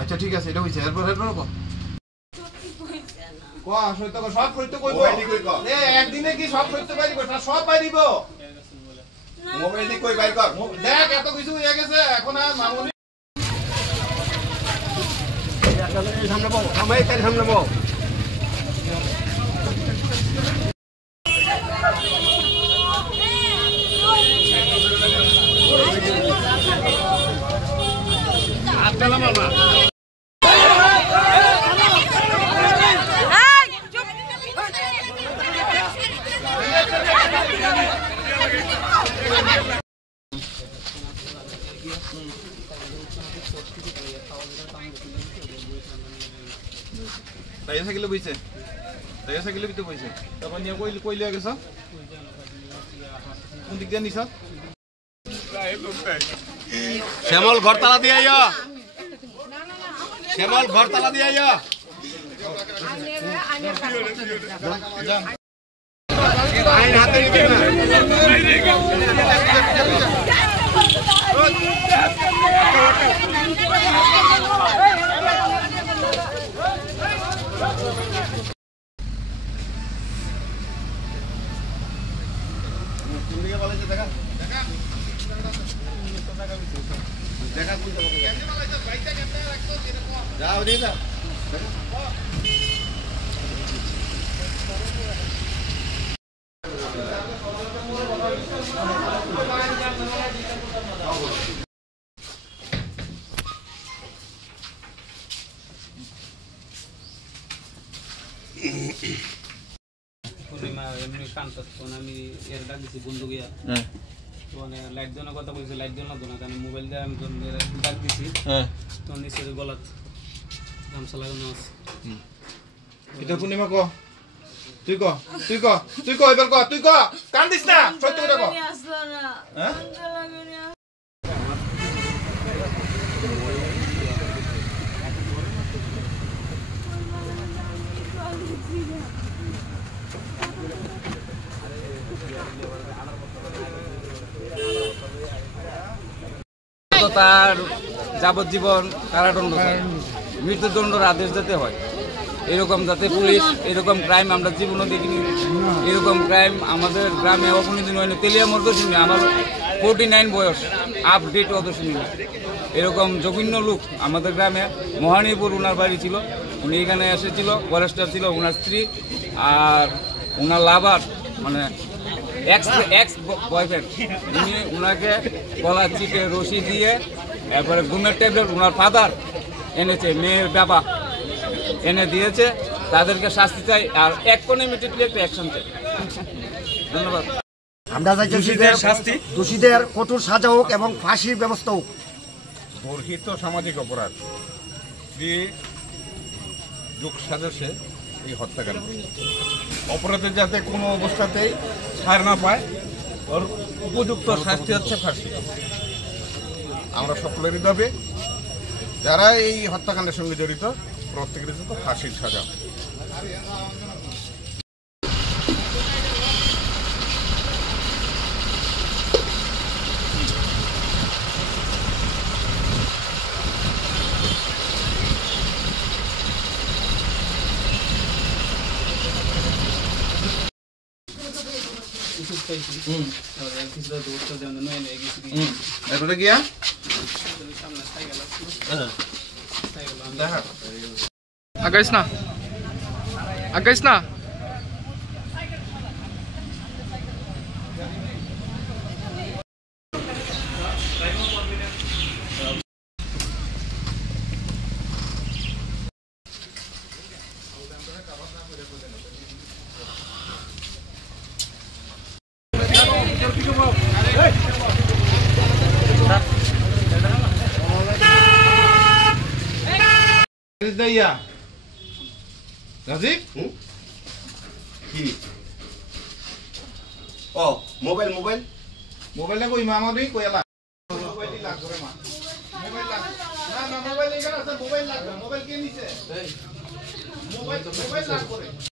আচ্ছা ঠিক আছে এটা হইছে এরপর সব করতে কইব একদিনে কি সব করতে পারিব সব পারিব মোবাইল দি কই বাইর কর দেখ এত কিছু হয়ে গেছে এখন আর মামুনি সামনে বল আমায় কার সামনে বল আচ্ছা মামা তাই সাইকেলে বইছে তাই সাইকেলে বিতে বইছে তখন নিয়ে কইলে গেছ কোন দিক দিয়ে নিছ শ্যামল ঘরতলা দিয়ে আইয়া শ্যামল ঘরতলা দিয়ে আইয়া আইন হাতে নিবে না যাও রে যা এমনি কানতাস কোন আমি এর ডাক দিছি বন্ধু গিয়া মানে লাইট জনের কথা কইছে লাইট জন লাগতো না কারণ মোবাইল দিয়ে আমি ডাক দিছি তো নিচের গলাত গামছা লাগানো আছে এটা পূর্ণিমা ক তুই ক এবার ক তুই ক কান্দিস না সত্যি কথা ক হ্যাঁ তার যাবজ্জীবন কারাদণ্ড মৃত্যুদণ্ডের আদেশ দিতে হয় এরকম যাতে পুলিশ এরকম ক্রাইম আমরা জীবনও দেখিনি এরকম ক্রাইম আমাদের গ্রামে কোনোদিন হয় না তেলিয়া মধ্যে শুনি আমার 49 বয়স আপডেট অত শুনি না এরকম জঘন্য লোক আমাদের গ্রামে মহানীপুর ওনার বাড়ি ছিল উনি এখানে এসেছিল ফরেস্টার ছিল ওনার স্ত্রী আর ওনার লাভার মানে এক্স বয়ফ্রেন্ড উনি ওনাকে গলা চিপে রশি দিয়ে এরপরে ঘুমের ট্যাবলেট ওনার ফাদার এনেছে মেয়ের বাবা এনে দিয়েছে তাদেরকে শাস্তি চাই আর ইমিডিয়েটলি একটা অ্যাকশন চাই ধন্যবাদ আমরা চাই দোষীদের কঠোর সাজা হোক এবং ফাঁসির ব্যবস্থা হোক বর্হিত সামাজিক অপরাধ যুগ সাজসে এই হত্যাকাণ্ড অপরাধের যাতে কোনো অবস্থাতেই ছাড় না পায় ওর উপযুক্ত শাস্তি হচ্ছে ফাঁসি আমরা সকলেরই দাবি যারা এই হত্যাকাণ্ডের সঙ্গে জড়িত প্রত্যেকের জন্য ফাঁসির সাজা আগাইস না রাজীব কি ও মোবাইলটা কই মামা কই এলা মোবাইলই লাগবে মা মোবাইল লাগবে না মোবাইল লাগবে মোবাইল কে নিছে মোবাইল লাগবে